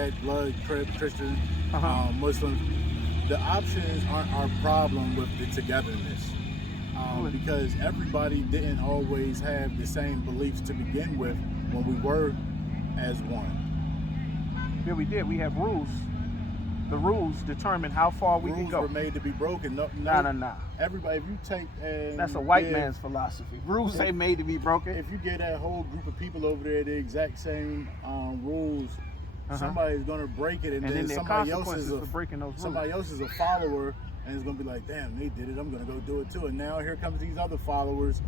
bad blood, Christian, Muslims. The options aren't our problem with the togetherness. Because everybody didn't always have the same beliefs to begin with when we were as one. Yeah, we did. We have rules. The rules determine how far we can go. Rules were made to be broken. No. Everybody, if you take that's a white man's philosophy. Rules ain't made to be broken. If you get that whole group of people over there the exact same rules, somebody's gonna break it, and then somebody else is a follower, and it's gonna be like, damn, they did it. I'm gonna go do it too. And now here comes these other followers.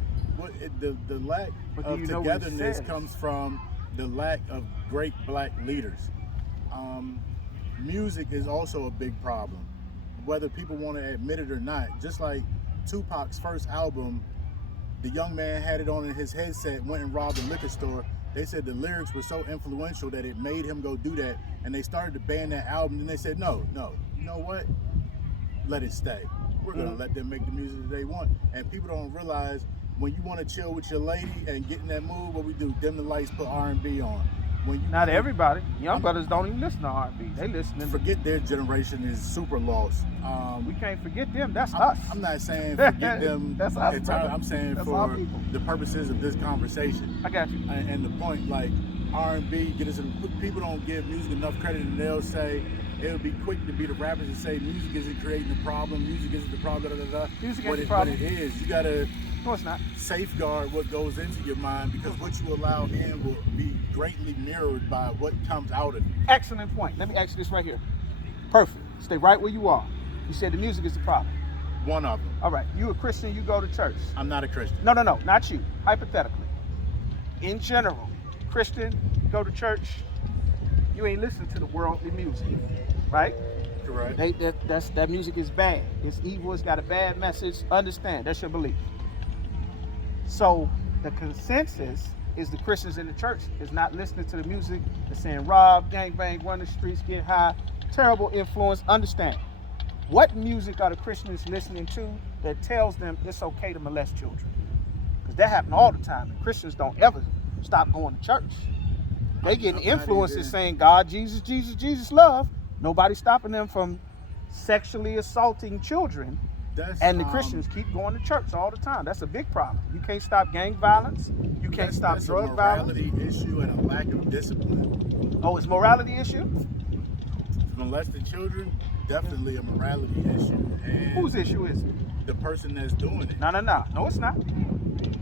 The lack of togetherness comes from the lack of great black leaders. Music is also a big problem, whether people want to admit it or not. Just like Tupac's first album, the young man had it on in his headset, went and robbed a liquor store. They said the lyrics were so influential that it made him go do that, and they started to ban that album. And they said, no, you know what? Let it stay. We're gonna let them make the music that they want. And people don't realize when you want to chill with your lady and get in that mood, what we do? Dim the lights, put R&B on. Not everybody. Young brothers don't even listen to R&B. They listening. Forget their generation is super lost. We can't forget them. That's us. I'm not saying forget them. That's us. Entirely. I'm saying that's for the purposes of this conversation. I got you. And the point, like R&B, people don't give music enough credit, and they'll say it'll be quick to be the rappers and say music isn't creating the problem. Music isn't the problem. Music isn't the problem. But it is. You gotta. No, it's not. Safeguard what goes into your mind, because what you allow in will be greatly mirrored by what comes out of you. Excellent point. Let me ask you this right here. Perfect. Stay right where you are. You said the music is the problem. One of them. All right. You a Christian, you go to church. I'm not a Christian. No, not you. Hypothetically. In general, Christian, go to church, you ain't listen to the worldly music, right? Correct. That music is bad. It's evil. It's got a bad message. Understand. That's your belief. So the consensus is the Christians in the church is not listening to the music. They're saying rob, gangbang, run the streets, get high, terrible influence. Understand. What music are the Christians listening to that tells them it's okay to molest children? Because that happens all the time. And Christians don't ever stop going to church. They getting influences saying God, Jesus, Jesus, Jesus, love. Nobody's stopping them from sexually assaulting children. And the Christians keep going to church all the time. That's a big problem. You can't stop gang violence. You can't stop drug violence. It's a morality issue and a lack of discipline. Oh, it's a morality issue? Molesting children, definitely a morality issue. And whose issue is it? The person that's doing it. No. No, it's not.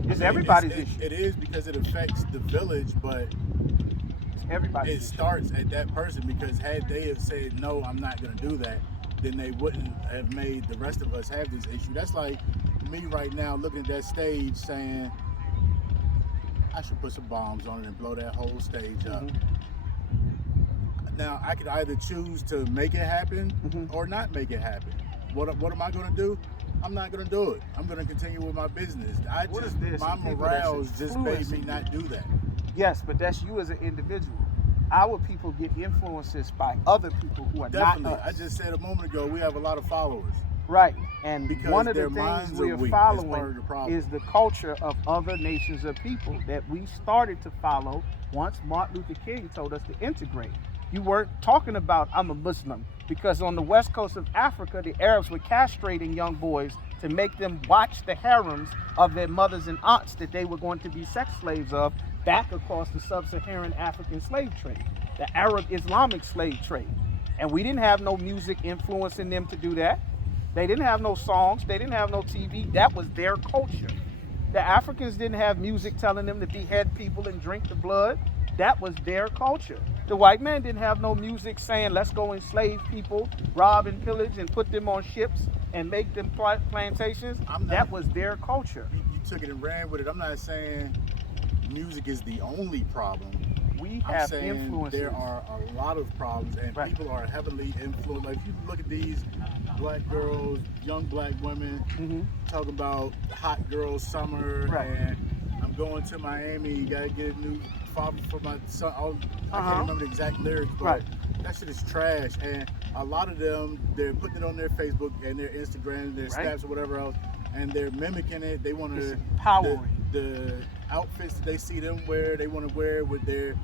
It's everybody's issue. It is, because it affects the village, but it's everybody's issue. Starts at that person, because had they have said, no, I'm not going to do that, then they wouldn't have made the rest of us have this issue. That's like me right now looking at that stage saying, I should put some bombs on it and blow that whole stage up. Now, I could either choose to make it happen or not make it happen. What am I going to do? I'm not going to do it. I'm going to continue with my business. My morals just made me not do that. Yes, but that's you as an individual. Our people get influences by other people who are not us. I just said a moment ago, we have a lot of followers. Right, and because one of the things we are following is the culture of other nations of people that we started to follow once Martin Luther King told us to integrate. You weren't talking about I'm a Muslim, because on the west coast of Africa, the Arabs were castrating young boys to make them watch the harems of their mothers and aunts that they were going to be sex slaves of back across the sub-Saharan African slave trade, the Arab Islamic slave trade. And we didn't have no music influencing them to do that. They didn't have no songs. They didn't have no TV. That was their culture. The Africans didn't have music telling them to behead people and drink the blood. That was their culture. The white man didn't have no music saying, let's go enslave people, rob and pillage and put them on ships and make them plantations. That was their culture. You took it and ran with it. I'm not saying music is the only problem. We have influences. There are a lot of problems, and people are heavily influenced. Like, if you look at these black girls, young black women, talking about hot girl summer, and I'm going to Miami, gotta get a new father for my son. I can't remember the exact lyrics, but that shit is trash. And a lot of them, they're putting it on their Facebook and their Instagram, their Snaps or whatever else, and they're mimicking it. They want to, the outfits that they see them wear, they want to wear with their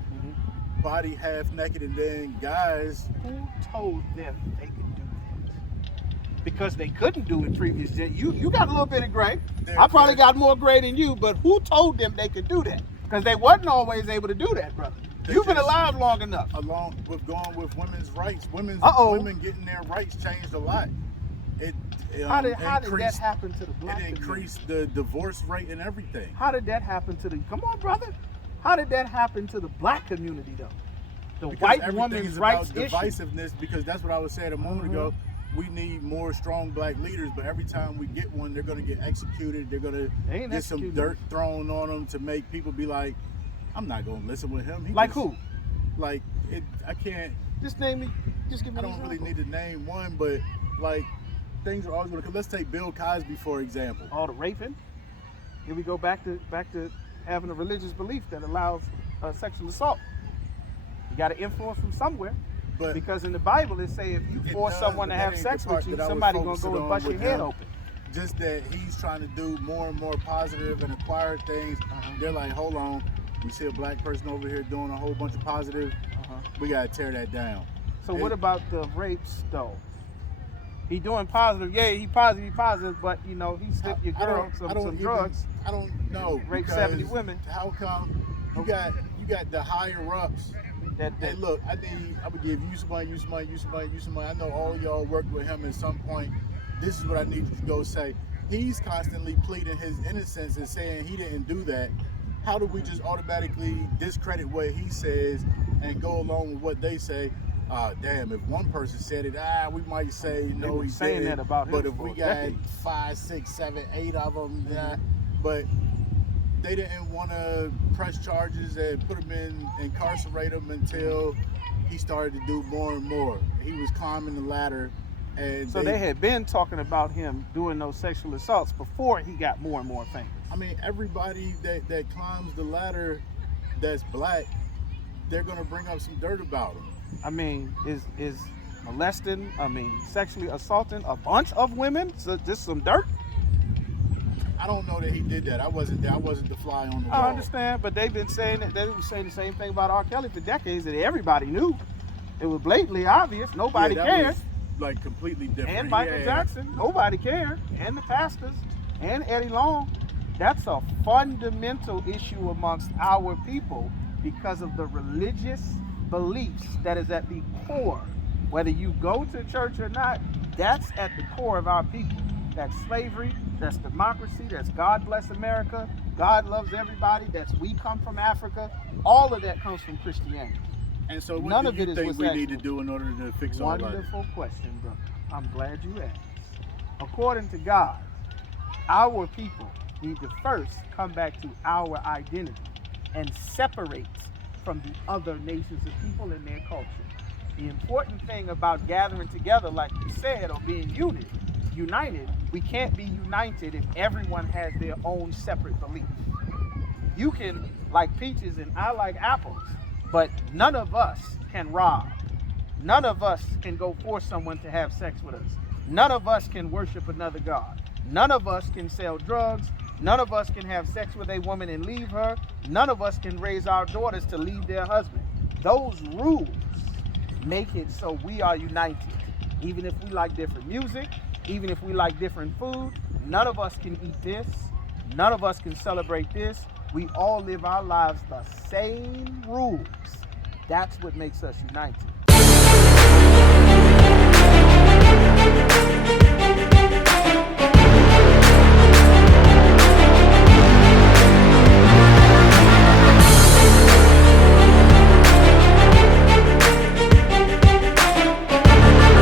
body half naked, and then guys. Who told them they could do that? Because they couldn't do it previously. You got a little bit of gray. I probably got more gray than you, but who told them they could do that? Because they wasn't always able to do that, brother. You've been alive long enough. Along with going with women's rights, women getting their rights changed a lot. How did that happen to the black community? It increased the divorce rate and everything. How did that happen to the? Come on, brother. How did that happen to the black community though? The white woman's rights issue. Divisiveness, because that's what I was saying a moment ago. We need more strong black leaders, but every time we get one, they're going to get executed. They're going to get some dirt thrown on them to make people be like, I'm not going to listen with him. Who? Like, I can't. Just name me. Just give me. I don't really need to name one, but like, things are always going to. Let's take Bill Cosby for example. All the raping. Here we go back to having a religious belief that allows sexual assault. You got to influence from somewhere. But because in the Bible it say if you force someone to have sex with you, somebody gonna go and bust your head open. Just that he's trying to do more and more positive and acquire things. They're like, hold on, we see a black person over here doing a whole bunch of positive. We gotta tear that down. So what about the rapes though? He doing positive, yeah, he positive, but you know he slipped your girl some drugs. I don't know. Raped 70 women. How come you got the higher ups? Hey, look, I would give you some money. I know all y'all worked with him at some point. This is what I need you to go say. He's constantly pleading his innocence and saying he didn't do that. How do we just automatically discredit what he says and go along with what they say? Damn, if one person said it, we might say no, he saying didn't. That about him. But if we got 5, 6, 7, 8 of them, but they didn't want to press charges and put him incarcerate him until he started to do more and more. He was climbing the ladder, and so they had been talking about him doing those sexual assaults before he got more and more famous. I mean, everybody that climbs the ladder that's black, they're gonna bring up some dirt about him. I mean, is molesting, sexually assaulting a bunch of women, so just some dirt? I don't know that he did that. I wasn't there. I wasn't the fly on the wall. I understand, but they've been saying that. They were saying the same thing about R. Kelly for decades, that everybody knew. It was blatantly obvious. Nobody cared. Was like completely different. And Michael Jackson, nobody cared. And the pastors, and Eddie Long. That's a fundamental issue amongst our people because of the religious beliefs that is at the core. Whether you go to church or not, that's at the core of our people. That's slavery, that's democracy, that's God bless America, God loves everybody, that's we come from Africa. All of that comes from Christianity. And so what do you think we need to do in order to fix all that? Wonderful question, brother. I'm glad you asked. According to God, our people need to first come back to our identity and separate from the other nations of people and their culture. The important thing about gathering together, like you said, or being united, we can't be united if everyone has their own separate beliefs. You can like peaches and I like apples, but none of us can rob. None of us can go force someone to have sex with us. None of us can worship another God. None of us can sell drugs. None of us can have sex with a woman and leave her. None of us can raise our daughters to leave their husband. Those rules make it so we are united. Even if we like different music, even if we like different food, none of us can eat this. None of us can celebrate this. We all live our lives the same rules. That's what makes us united.